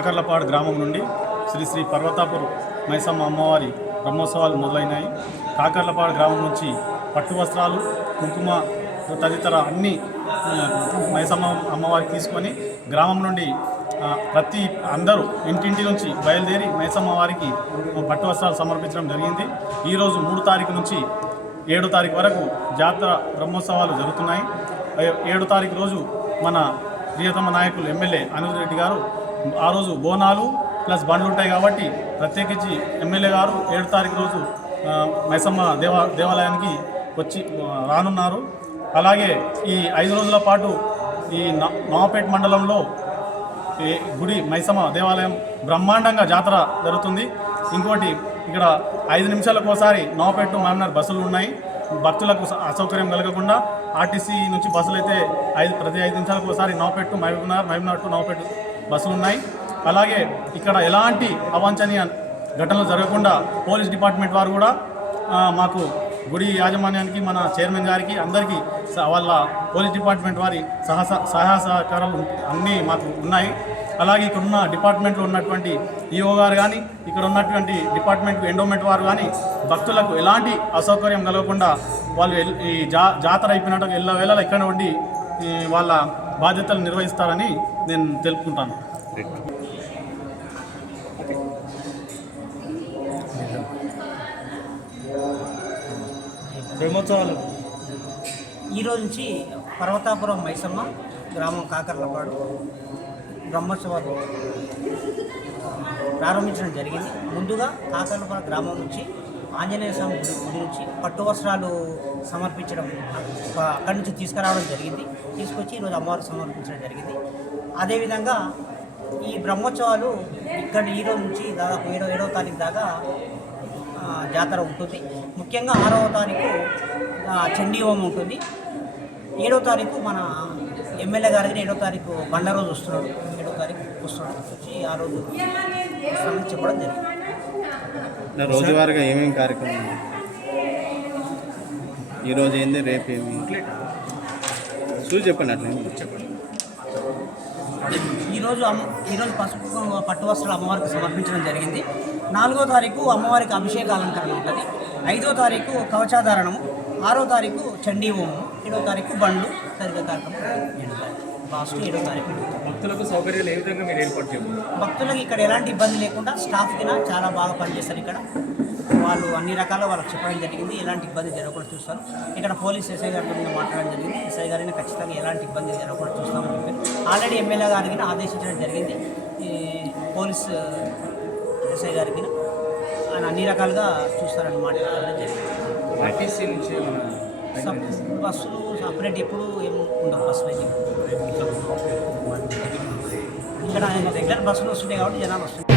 కాకర్లపాడు గ్రామం నుండి శ్రీ శ్రీ పర్వతాపూర్ మైసమ్మ అమ్మవారి బ్రహ్మోత్సవాలు మొదలైనాయి. కాకర్లపాడు గ్రామం నుంచి పట్టు వస్త్రాలు, కుంకుమ తదితర అన్ని మైసమ్మ అమ్మవారికి తీసుకొని గ్రామం నుండి అందరూ ఇంటింటి నుంచి బయలుదేరి మైసమ్మ వారికి పట్టు వస్త్రాలు సమర్పించడం జరిగింది. ఈరోజు 3 తారీఖు నుంచి 7 తారీఖు వరకు జాతర బ్రహ్మోత్సవాలు జరుగుతున్నాయి. 7 తారీఖు రోజు మన ప్రియతమ నాయకులు ఎమ్మెల్యే అనిల్ రెడ్డి గారు ఆ రోజు బోనాలు ప్లస్ బండ్లు ఉంటాయి కాబట్టి ప్రత్యేకించి ఎమ్మెల్యే గారు 7 తారీఖు రోజు మైసమ్మ దేవాలయానికి వచ్చి రానున్నారు. అలాగే ఈ 5 రోజుల పాటు ఈ నవాపేట మండలంలో గుడి మైసమ్మ దేవాలయం బ్రహ్మాండంగా జాతర జరుగుతుంది. ఇంకోటి ఇక్కడ 5 నిమిషాలకు ఒకసారి నవాపేట మామనార్ బస్సులు ఉన్నాయి. భక్తులకు అసౌకర్యం కలగకుండా ఆర్టీసీ నుంచి బస్సులు అయితే ప్రతి 5 నిమిషాలకు ఒకసారి నవాపేట మహబూబ్నగర్ టు నవాపేట బస్సులు ఉన్నాయి. అలాగే ఇక్కడ ఎలాంటి అవాంఛనీయ ఘటనలు జరగకుండా పోలీస్ డిపార్ట్మెంట్ వారు కూడా మాకు గుడి యాజమాన్యానికి, మన చైర్మన్ గారికి, అందరికీ వాళ్ళ పోలీస్ డిపార్ట్మెంట్ వారి సహాయ సహకారాలు అన్నీ మాకు ఉన్నాయి. అలాగే ఇక్కడ ఉన్న డిపార్ట్మెంట్లో ఉన్నటువంటి ఈఓ గారు కానీ, ఇక్కడ ఉన్నటువంటి డిపార్ట్మెంట్ ఎండోమెంట్ వారు కానీ భక్తులకు ఎలాంటి అసౌకర్యం కలగకుండా వాళ్ళు ఈ జాతర అయిపోయినట్టు ఎల్లవేళలా ఇక్కడ ఉండి వాళ్ళ బాధ్యతలు నిర్వహిస్తారని నేను తెలుపుకుంటాను. బ్రహ్మోత్సవాలు ఈరోజు నుంచి పర్వతాపురం మైసమ్మ గ్రామం కాకర్లపాడు బ్రహ్మోత్సవాలు ప్రారంభించడం జరిగింది. ముందుగా కాకర్లపాడు గ్రామం నుంచి ఆంజనేయ స్వామి గుడి నుంచి పట్టు వస్త్రాలు సమర్పించడం, అక్కడి నుంచి తీసుకురావడం జరిగింది. తీసుకొచ్చి ఈరోజు అమ్మవారికి సమర్పించడం జరిగింది. అదేవిధంగా ఈ బ్రహ్మోత్సవాలు ఇక్కడ ఈరోజు నుంచి దాదాపు 7వ తారీఖు దాకా జాతర ఉంటుంది. ముఖ్యంగా 6వ తారీఖు చండీ హోమం ఉంటుంది. 7వ తారీఖు మన ఎమ్మెల్యే గారికి 7వ తారీఖు బండ రోజు వస్తున్నాడు. 7వ తారీఖు వస్తున్నాడు. వచ్చి ఆ రోజు చెప్పడం జరిగింది. రోజువారీగా ఏమేమి కార్యక్రమం ఈరోజు ఏంది, రేపు ఏమి చూసి చెప్పండి. అట్లా చెప్పండి. ఈరోజు పసుపు పట్టు వస్త్రాలు అమ్మవారికి సమర్పించడం జరిగింది. 4వ తారీఖు అమ్మవారికి అభిషేక అలంకరణ ఉంటుంది. 5వ తారీఖు కవచాధారణము, 6వ తారీఖు చండీ హోమము, 7వ తారీఖు బండ్లు తదితర కార్యక్రమం. లాస్ట్ 7వ తారీఖు భక్తులకు సౌకర్యాలు ఏ విధంగా మీరు ఏర్పాటు చేయాలి? భక్తులకు ఇక్కడ ఎలాంటి ఇబ్బంది లేకుండా స్టాఫ్ కింద చాలా బాగా పనిచేస్తారు. ఇక్కడ వాళ్ళు అన్ని రకాల వాళ్ళకి చెప్పడం జరిగింది. ఎలాంటి ఇబ్బంది జరగకుండా చూస్తారు. ఇక్కడ పోలీస్ ఎస్ఐ గారి మీద మాట్లాడడం జరిగింది. ఎస్ఐ గారిని ఖచ్చితంగా ఎలాంటి ఇబ్బంది జరగకుండా చూస్తామని చెప్పి ఆల్రెడీ ఎమ్మెల్యే గారికి ఆదేశించడం జరిగింది. ఈ పోలీస్ ఎస్ఐ గారికి ఆయన అన్ని రకాలుగా చూస్తారని మాట్లాడడం జరిగింది. ఆర్టీసీ నుంచి బస్సులు సపరేట్ ఎప్పుడు ఏం ఉండవు. బస్సులు ఇక్కడ రెగ్యులర్ బస్సులు వస్తున్నాయి కాబట్టి జనాలు వస్తున్నాయి.